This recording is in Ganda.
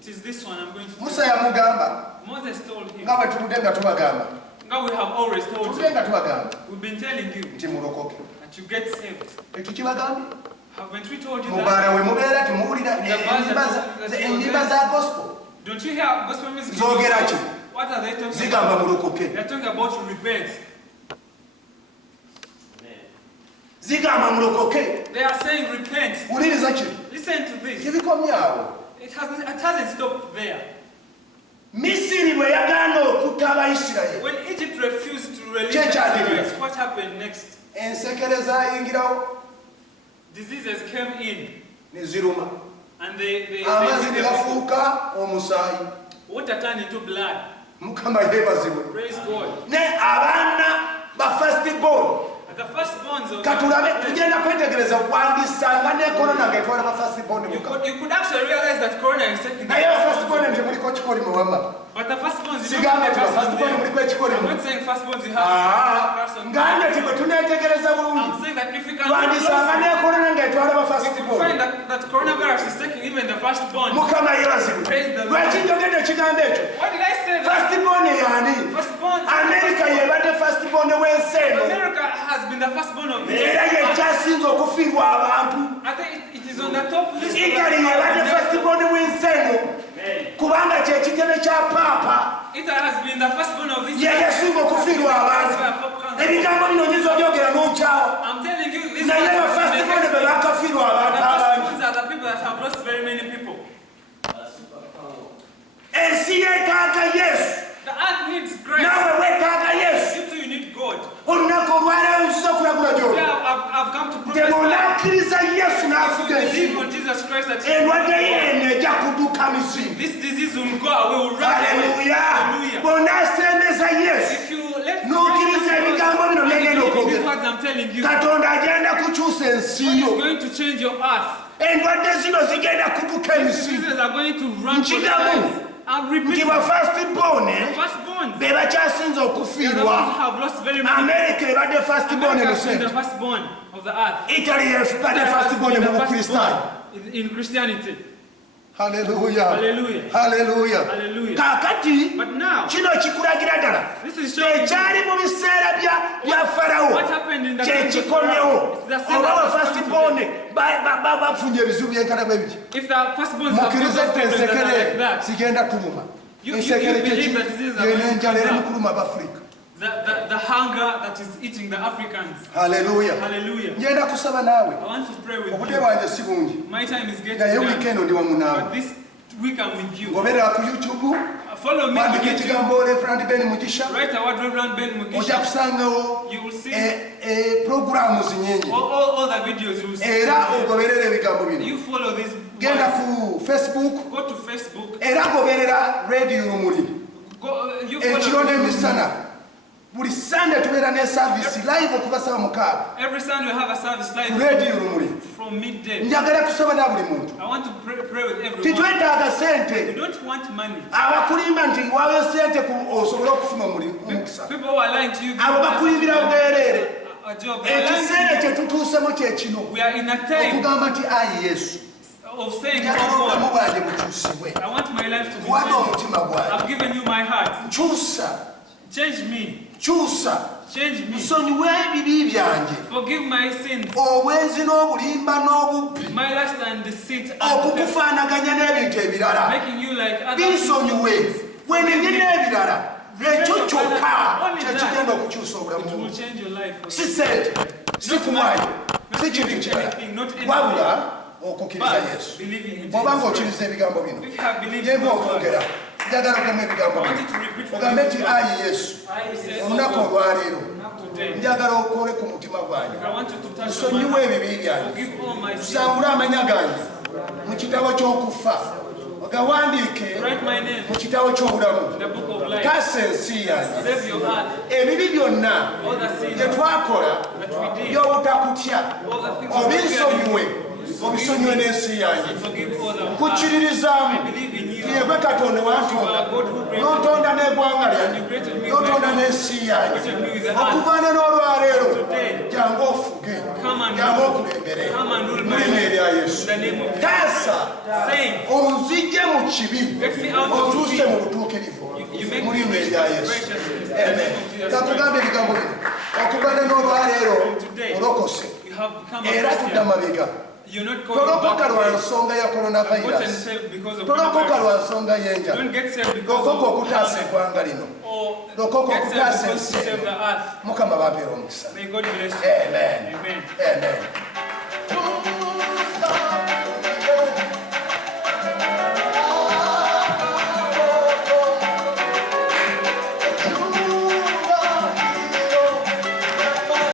It is this one I'm going to Musa yamugamba. Moses told him. Nga bwe tuludde tubagamba. Now we have always told you. We've been telling you that you get saved. Haven't we told you that? Don't you hear gospel music? What are they talking about? They're talking about repent. They are saying repent. Listen to this. It hasn't stopped there. When Egypt refused to release the Israelites, what happened next? Diseases came in. And they water turned into blood. Praise God. The firstborns of you could actually realize that corona is taking the but the firstborns you don't have I'm not saying firstborns you have I'm saying that if you can find that coronavirus is taking even the firstborn. Praise the Lord. What did I say? Firstborn. America has been the firstborn of this. I think it is on the top list. Italy has been the firstborn of this. I'm telling you, this the firstborns are the people that have lost very many people. The earth needs grace. You too, you need God. I've come to prove that if you believe on Jesus Christ that this disease will go away, will run away. Hallelujah. If you let me these words I'm telling you, God is going to change your earth. And diseases are going to run for the earth. I'm repeating. Firstborn have lost very many. America has been the firstborn of the earth. Italy has been the firstborn in Christianity. Hallelujah. Hallelujah. Hallelujah. Hallelujah. But now, this is showing what happened in the country. If the firstborns have like that, you believe that this is the hunger that is eating the Africans. Hallelujah. Hallelujah. I want to pray with you. My time is getting done. But this week I'm with you. Follow me on YouTube. Write our Reverend Ben Mugisha. You will see all the videos you will see. You follow this. Go to Facebook. You follow every Sunday we have a service live from midday. I want to pray with everyone. We don't want money. People who are lying to you. We are in a time of saying, I want my life to be changed. I've given you my heart. Change me. Change me. Forgive my sins. My lust and deceit. Making you like other people. It will change your life. Not believing in Jesus. If you have believed in God, I want you to repeat for me. I want you to touch your mind. Forgive all my sins. Write my name in the book of life. Save your heart. All the sins that we did. All the things that we did. Forgive all the I believe in you. yegwe Katonda wantonda n'otonda n'eggwanga lyange n'otonda n'ensi yange okuvaana n'olwaleero jangu ofuge jangu okulembere mu linnya erya Yesu taasa onzigye mu kibi otuuse mu butuukirivu mu linnya erya Yesu kakugamba ebigambo bino okuvaana n'olwaleero olokose era tudda mabega tolokoka lwa nsonga ya coronavirus tolokoka lwa nsonga y'enjala lokoka okutaasa eggwanga lino lokoka okutaasa ensi Mukama babeera omukisa. Amen. Amen.